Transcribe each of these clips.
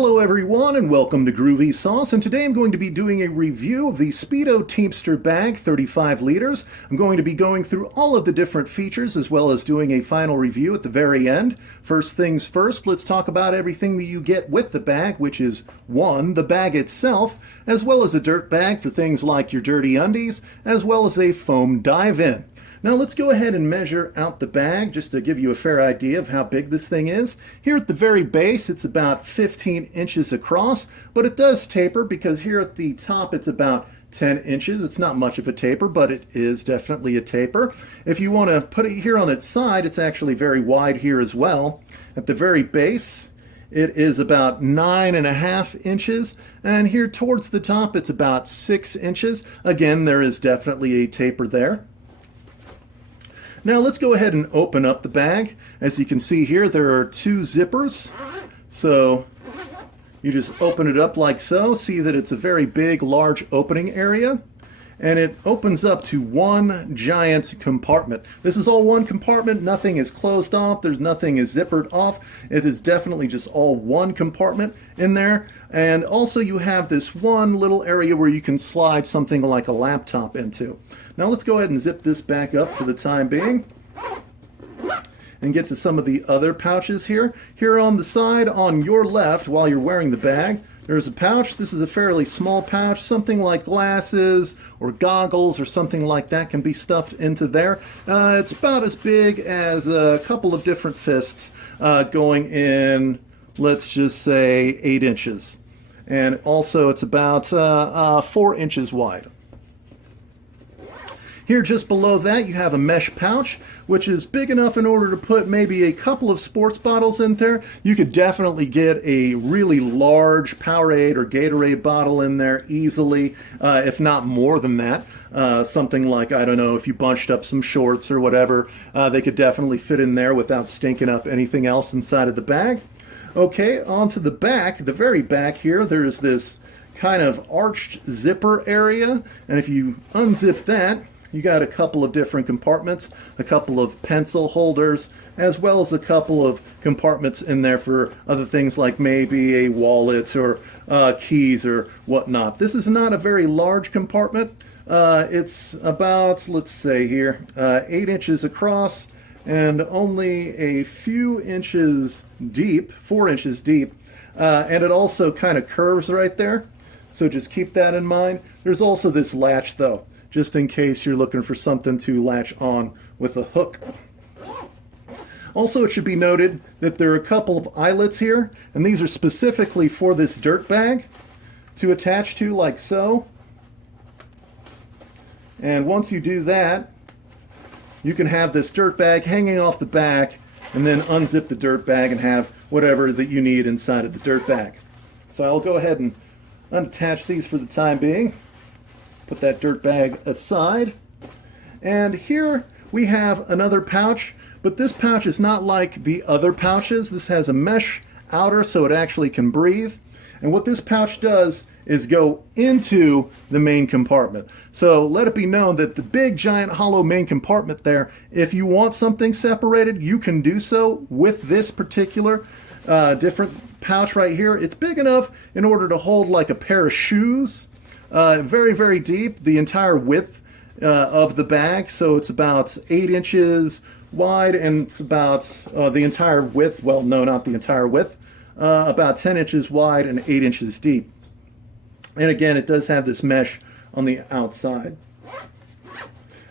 Hello everyone and welcome to Groovy Sauce, and today I'm going to be doing a review of the Speedo Teamster bag, 35 liters. I'm going to be going through all of the different features as well as doing a final review at the very end. First things first, let's talk about everything that you get with the bag, which is 1, the bag itself, as well as a dirt bag for things like your dirty undies, as well as a foam dive-in. Now let's go ahead and measure out the bag just to give you a fair idea of how big this thing is. Here at the very base it's about 15 inches across, but it does taper because here at the top it's about 10 inches. It's not much of a taper, but it is definitely a taper. If you want to put it here on its side, it's actually very wide here as well. At the very base it is about 9.5 inches, and here towards the top it's about 6 inches. Again, there is definitely a taper there. Now let's go ahead and open up the bag. As you can see here, there are 2 zippers. So you just open it up like so. See that it's a very big, large opening area. And it opens up to one giant compartment. This is all one compartment. Nothing is closed off. There's nothing is zippered off. It is definitely just all one compartment in there. And also you have this one little area where you can slide something like a laptop into. Now let's go ahead and zip this back up for the time being and get to some of the other pouches here. Here on the side on your left, while you're wearing the bag, there's a pouch. This is a fairly small pouch. Something like glasses or goggles or something like that can be stuffed into there. It's about as big as a couple of different fists going in, let's just say, 8 inches. And also it's about 4 inches wide. Here just below that you have a mesh pouch, which is big enough in order to put maybe a couple of sports bottles in there. You could definitely get a really large Powerade or Gatorade bottle in there easily, if not more than that. Something like, I don't know, if you bunched up some shorts or whatever, they could definitely fit in there without stinking up anything else inside of the bag. Okay, onto the back, the very back here, there's this kind of arched zipper area, and if you unzip that, you got a couple of different compartments, a couple of pencil holders, as well as a couple of compartments in there for other things like maybe a wallet or keys or whatnot. This is not a very large compartment. It's about, let's say here, 8 inches across and only a few inches deep, 4 inches deep. And it also kind of curves right there. So just keep that in mind. There's also this latch though, just in case you're looking for something to latch on with a hook. Also, it should be noted that there are a couple of eyelets here, and these are specifically for this dirt bag to attach to like so. And once you do that, you can have this dirt bag hanging off the back and then unzip the dirt bag and have whatever that you need inside of the dirt bag. So I'll go ahead and unattach these for the time being. Put that dirt bag aside. And here we have another pouch, but this pouch is not like the other pouches. This has a mesh outer so it actually can breathe. And what this pouch does is go into the main compartment. So let it be known that the big giant hollow main compartment there, if you want something separated, you can do so with this particular different pouch right here. It's big enough in order to hold like a pair of shoes. Very, very deep, the entire width of the bag, so it's about 8 inches wide, and it's about the entire width, well, no, not the entire width, about 10 inches wide and 8 inches deep. And again, it does have this mesh on the outside.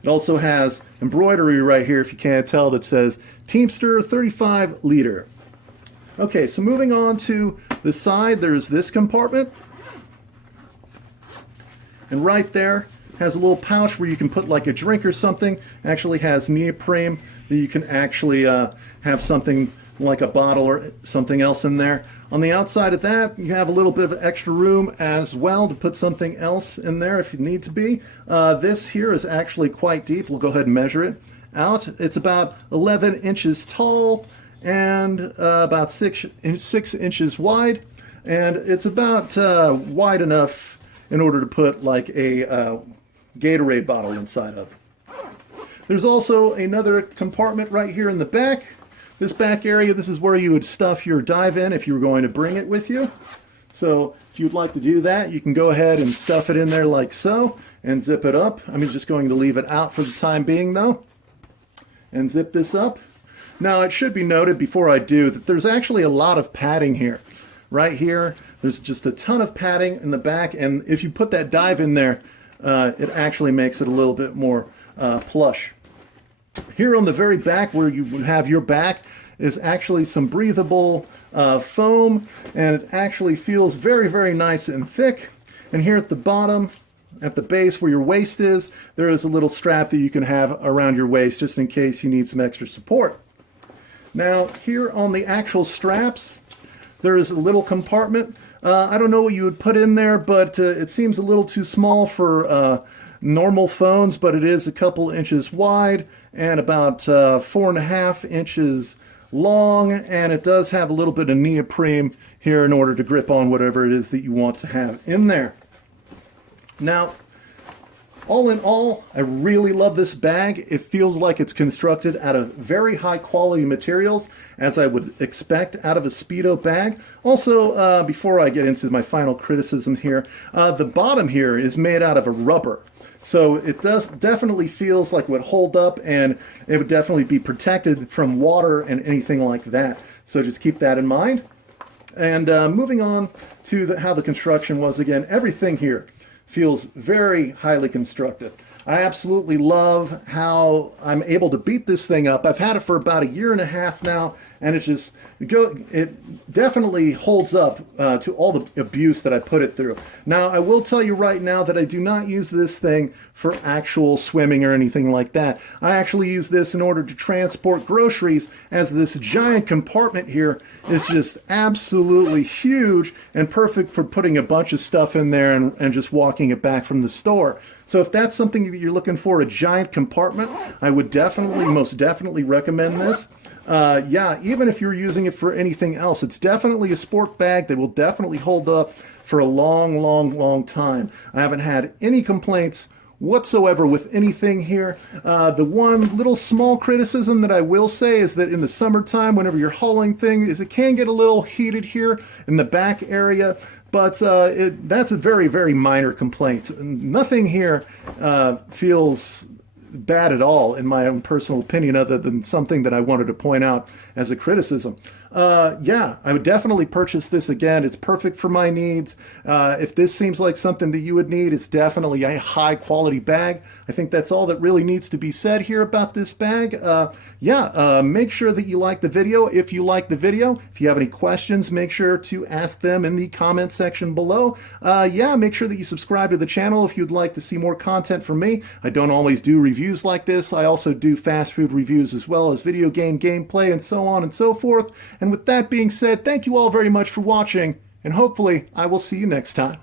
It also has embroidery right here, if you can't tell, that says Teamster 35 liter. Okay, so moving on to the side, there's this compartment. And right there has a little pouch where you can put like a drink or something. Actually has neoprene that you can actually have something like a bottle or something else in there. On the outside of that, you have a little bit of extra room as well to put something else in there if you need to be. This here is actually quite deep. We'll go ahead and measure it out. It's about 11 inches tall and about 6 inches wide. And it's about wide enough in order to put like a Gatorade bottle inside of. There's also another compartment right here in the back This back area, this is where you would stuff your dive in if you were going to bring it with you. So if you'd like to do that, you can go ahead and stuff it in there like so and zip it up. I'm just going to leave it out for the time being though and zip this up. Now it should be noted before I do that there's actually a lot of padding here. Right here, there's just a ton of padding in the back, and if you put that dive in there, it actually makes it a little bit more plush. Here on the very back where you have your back is actually some breathable foam, and it actually feels very, very nice and thick. And here at the bottom, at the base where your waist is, there is a little strap that you can have around your waist just in case you need some extra support. Now here on the actual straps, there is a little compartment. I don't know what you would put in there, but it seems a little too small for normal phones, but it is a couple inches wide and about 4.5 inches long, and it does have a little bit of neoprene here in order to grip on whatever it is that you want to have in there. Now, all in all, I really love this bag. It feels like it's constructed out of very high quality materials, as I would expect out of a Speedo bag. Also, before I get into my final criticism here, the bottom here is made out of a rubber. So it definitely feels like it would hold up, and it would definitely be protected from water and anything like that. So just keep that in mind. And moving on to how the construction was, again, everything here feels very highly constructed. I absolutely love how I'm able to beat this thing up. I've had it for about 1.5 years now, and it definitely holds up to all the abuse that I put it through. Now, I will tell you right now that I do not use this thing for actual swimming or anything like that. I actually use this in order to transport groceries, as this giant compartment here is just absolutely huge and perfect for putting a bunch of stuff in there and just walking it back from the store. So if that's something that you're looking for, a giant compartment, I would most definitely recommend this. Yeah, even if you're using it for anything else, it's definitely a sport bag that will definitely hold up for a long, long, long time. I haven't had any complaints whatsoever with anything here. The one little small criticism that I will say is that in the summertime, whenever you're hauling things, it can get a little heated here in the back area. But that's a very, very minor complaint. Nothing here feels bad at all, in my own personal opinion, other than something that I wanted to point out as a criticism. Yeah, I would definitely purchase this again. It's perfect for my needs. If this seems like something that you would need, it's definitely a high quality bag. I think that's all that really needs to be said here about this bag. Yeah, make sure that you like the video. If you like the video, if you have any questions, make sure to ask them in the comment section below. Yeah, make sure that you subscribe to the channel if you'd like to see more content from me. I don't always do reviews like this. I also do fast food reviews as well as video game gameplay and so on and so forth. And with that being said, thank you all very much for watching, and hopefully I will see you next time.